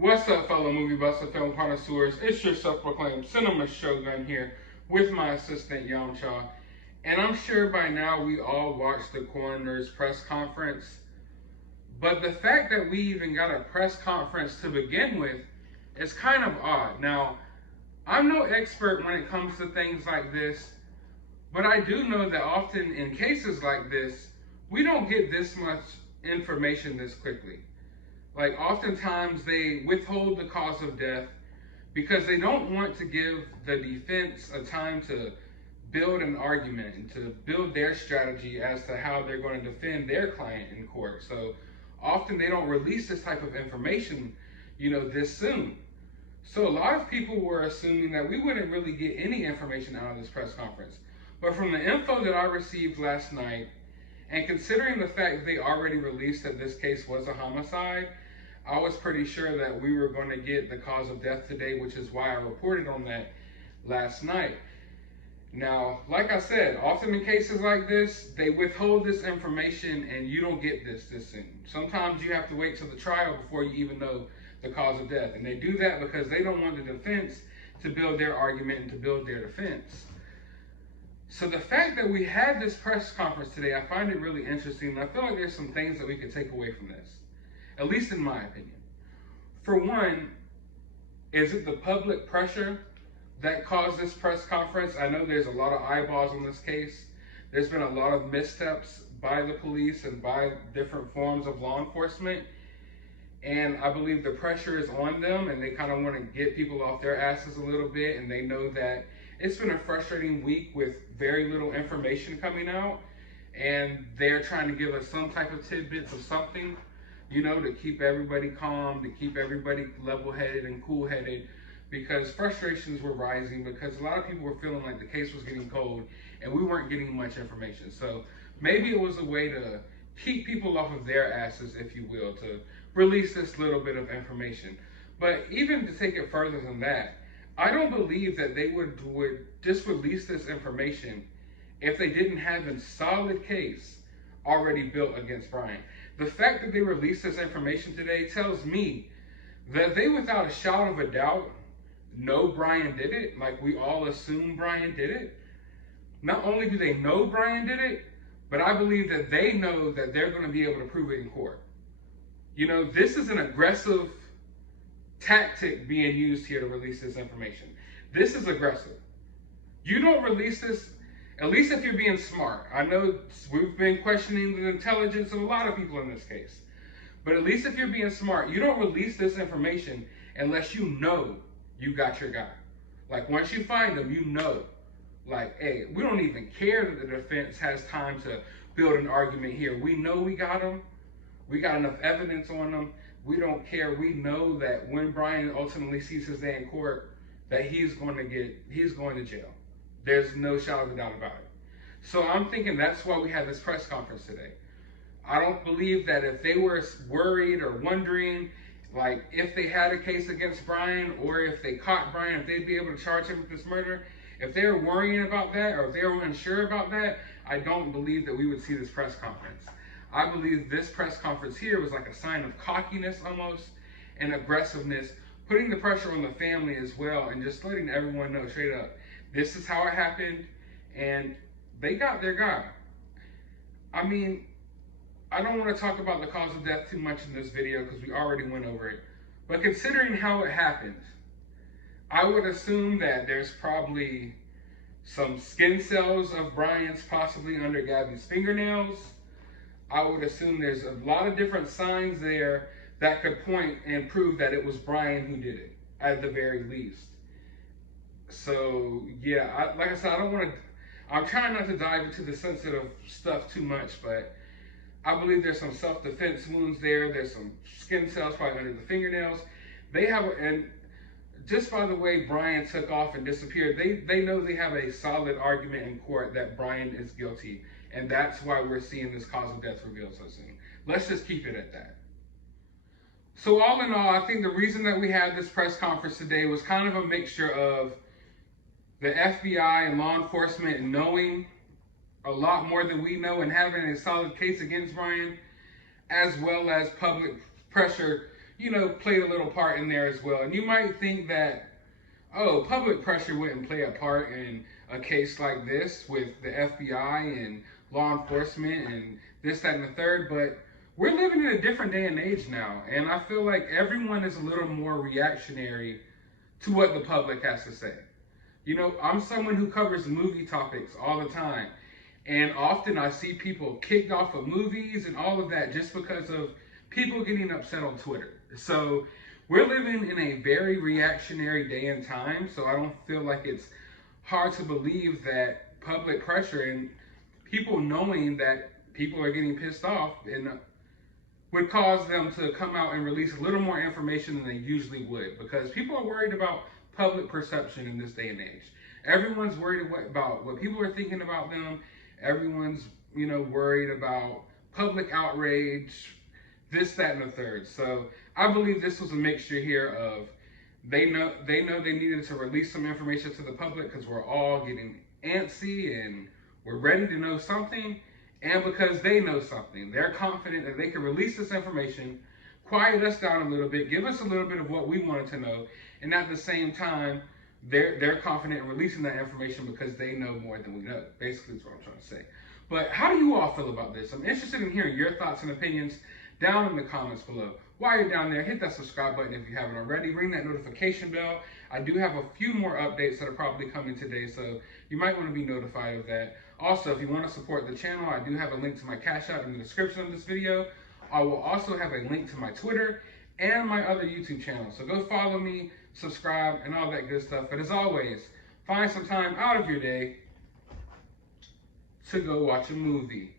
What's up, fellow movie buffs and film connoisseurs? It's your self-proclaimed cinema shogun here with my assistant Yamcha. And I'm sure by now we all watched the coroner's press conference. But the fact that we even got a press conference to begin with is kind of odd. Now, I'm no expert when it comes to things like this, but I do know that often in cases like this, we don't get this much information this quickly. Like, oftentimes they withhold the cause of death because they don't want to give the defense a time to build an argument and to build their strategy as to how they're going to defend their client in court. So often they don't release this type of information, this soon. So a lot of people were assuming that we wouldn't really get any information out of this press conference. But from the info that I received last night, and considering the fact that they already released that this case was a homicide, I was pretty sure that we were going to get the cause of death today, which is why I reported on that last night. Now, like I said, often in cases like this, they withhold this information and you don't get this soon. Sometimes you have to wait till the trial before you even know the cause of death. And they do that because they don't want the defense to build their argument and to build their defense. So the fact that we had this press conference today, I find it really interesting. And I feel like there's some things that we could take away from this, at least in my opinion. For one, is it the public pressure that caused this press conference? I know there's a lot of eyeballs on this case. There's been a lot of missteps by the police and by different forms of law enforcement. And I believe the pressure is on them and they kind of want to get people off their asses a little bit. And they know that it's been a frustrating week with very little information coming out. And they're trying to give us some type of tidbits of something, to keep everybody calm, to keep everybody level-headed and cool-headed, because frustrations were rising, because a lot of people were feeling like the case was getting cold and we weren't getting much information. So maybe it was a way to keep people off of their asses, if you will, to release this little bit of information. But even to take it further than that, I don't believe that they would just release this information if they didn't have a solid case already built against Brian. The fact that they released this information today tells me that they, without a shadow of a doubt, know Brian did it, like we all assume Brian did it. Not only do they know Brian did it, but I believe that they know that they're going to be able to prove it in court. This is an aggressive tactic being used here to release this information. This is aggressive. You don't release this, at least if you're being smart. I know we've been questioning the intelligence of a lot of people in this case. But at least if you're being smart, you don't release this information unless you know you got your guy. Like, once you find him, like, hey, we don't even care that the defense has time to build an argument here. We know we got him. We got enough evidence on him. We don't care. We know that when Brian ultimately sees his day in court, that he's going to jail. There's no shadow of a doubt about it. So I'm thinking that's why we had this press conference today. I don't believe that if they were worried or wondering, like, if they had a case against Brian or if they caught Brian, if they'd be able to charge him with this murder, if they were worrying about that or if they were unsure about that, I don't believe that we would see this press conference. I believe this press conference here was like a sign of cockiness almost and aggressiveness, putting the pressure on the family as well and just letting everyone know straight up, this is how it happened, and they got their guy. I mean, I don't want to talk about the cause of death too much in this video because we already went over it. But considering how it happened, I would assume that there's probably some skin cells of Brian's possibly under Gabby's fingernails. I would assume there's a lot of different signs there that could point and prove that it was Brian who did it, at the very least. So, yeah, like I said, I'm trying not to dive into the sensitive stuff too much, but I believe there's some self-defense wounds there. There's some skin cells probably under the fingernails. And just by the way Brian took off and disappeared, they know they have a solid argument in court that Brian is guilty. And that's why we're seeing this cause of death revealed so soon. Let's just keep it at that. So all in all, I think the reason that we had this press conference today was kind of a mixture of the FBI and law enforcement knowing a lot more than we know and having a solid case against Brian, as well as public pressure, played a little part in there as well. And you might think that, oh, public pressure wouldn't play a part in a case like this with the FBI and law enforcement and this, that, and the third, but we're living in a different day and age now, and I feel like everyone is a little more reactionary to what the public has to say. I'm someone who covers movie topics all the time, and often I see people kicked off of movies and all of that just because of people getting upset on Twitter. So we're living in a very reactionary day and time, so I don't feel like it's hard to believe that public pressure and people knowing that people are getting pissed off and would cause them to come out and release a little more information than they usually would, because people are worried about public perception in this day and age. Everyone's worried about what people are thinking about them. Everyone's, worried about public outrage, this, that, and the third. So I believe this was a mixture here of they know they needed to release some information to the public because we're all getting antsy and we're ready to know something. And because they know something, they're confident that they can release this information, quiet us down a little bit, give us a little bit of what we wanted to know, and at the same time, they're confident in releasing that information because they know more than we know. Basically, that's what I'm trying to say. But how do you all feel about this? I'm interested in hearing your thoughts and opinions down in the comments below. While you're down there, hit that subscribe button if you haven't already. Ring that notification bell. I do have a few more updates that are probably coming today, so you might want to be notified of that. Also, if you want to support the channel, I do have a link to my CashApp in the description of this video. I will also have a link to my Twitter and my other YouTube channel. So go follow me, subscribe, and all that good stuff. But as always, find some time out of your day to go watch a movie.